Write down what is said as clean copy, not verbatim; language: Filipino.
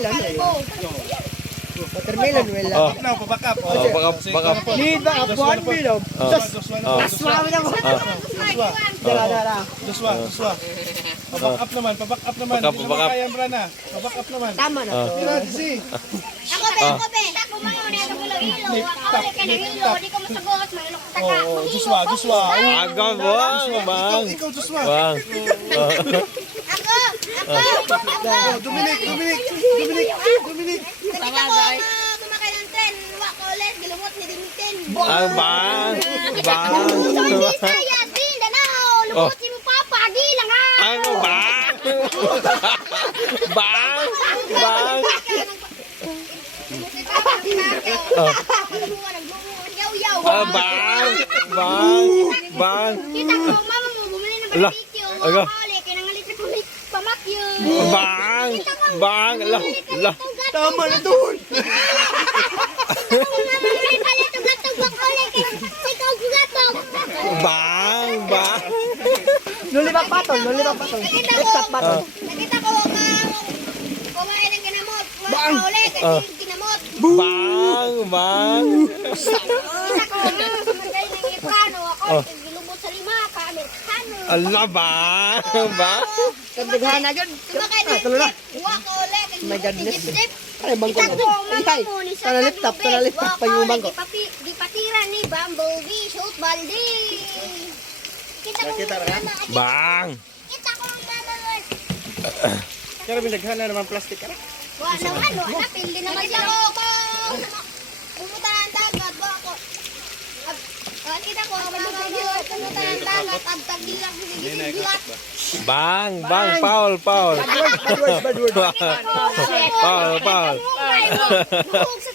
Watermelon. Watermelon, wala. Now, pabakap. Baka. Need ba? Apuan bilog. Aswa mo naman. Dala. Joshua. Pabakap naman. Hindi naman kaya ang brana. Pabakap naman. Tama na to. Tira, si. Ako be. Ako mga una sa bulang ilo. Ako ulit ka ng ilo. Di ko masagot. Malulok ka ka. Joshua. Agaw, bang. Ikaw, Joshua. Bang. Ako. Dominic. Nakita ko kumakain ng tren. Wak ko ulit. Gilumot ni Dimitin. Bang. So, hindi saya. Din, danaw. Lumot si mo papa. Di lang ha. Bang. Bang. Bang. Kita ko, mama mo, bumili ng Ala. barbecue. Aga. Kole, kinangalit na kulit. Pamakyo. Bang. La. Tama na doon. Bang. Lulipak patol. Eksak patol. Nakita ko kumain ng ginamot. Bang! Uli, kasi ginamot. Bang. Kita ko sumatay ng iprano. Ako, gilubot sa lima, ka-Amerikano. Ala, bang. Kandaghan agad. Sumakay ng Tulo na. Uwa ko uli, kasi My goodness. jip-jip. Ay, bangko Kita mo. ko, mama Ay, mo, ni tala laptop, pa yung bangko. Di patira ni Bumblebee, shoot baldi. Kita ko, Bang. kita ko ang dadalawin. Kaya binaghan na naman plastic. Wala, pili naman siya ako. Pumunta ng dagat, ba ako. Kita ko, pumunta ng dagat, agtagil lang, gilat. Bang. Foul. Bad word. Foul. Buhok sa